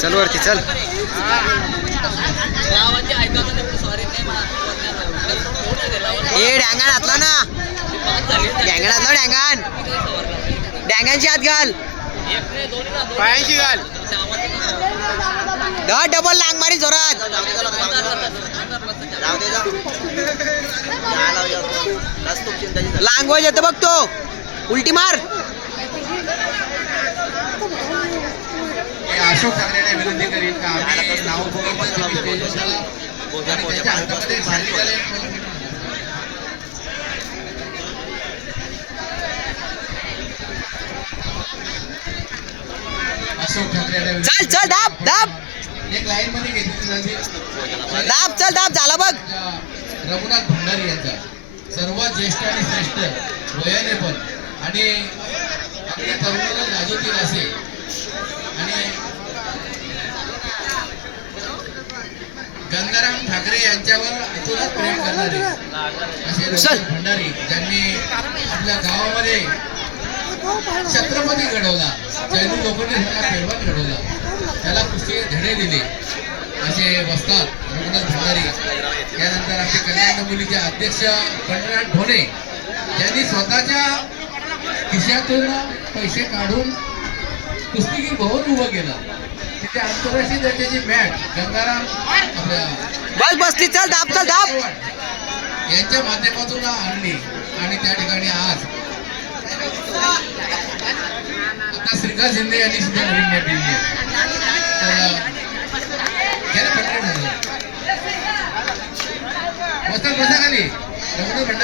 चल वरती चल. ए डँगान हातला ना, डँगान हातला, डँगांची हात घाल, पायांची घाल. डबल लांग मारी जोरात. लांग वाज येतं बघ तो, उलटी मार. अशोक ठाकरेने विनंती करीन का आम्ही नाव अशोक ठाकरे चल चल दाब दाब एक लाईन मध्ये घेतली. दाब चल दाब झाला बघ. रघुनाथ भंडारी यांचा सर्वात ज्येष्ठ आणि श्रेष्ठ वयाने पण आणि आपल्या तरुणाला लाजवतील असे आणि गंगाराम ठाकरे यांच्यावर अतोनात प्रेम करणारे असे रघुनाथ भंडारी ज्यांनी आपल्या गावामध्ये छत्रपती घडवला, जैन लोकांनी त्याला पैलवान घडवला, त्याला कुस्ती धडे दिले असे वस्ताद रघुनाथ भंडारी. त्यानंतर आपले कल्याण मुलीचे अध्यक्ष पंढरनाथ ढोणे ज्यांनी स्वतःच्या खिशातून पैसे काढून कुस्तीगीर भवन उभं केलं. तिथे आंतरराष्ट्रीय दर्जाची मॅच गंगाराम आपल्या बस बसली. चल दाब चल दाब. यांच्या माध्यमातून आणली आणि त्या ठिकाणी आज आता श्रीकांत शिंदे यांनी सुद्धा नवीन मॅच दिली आहे. बसा खाली रघुनाथ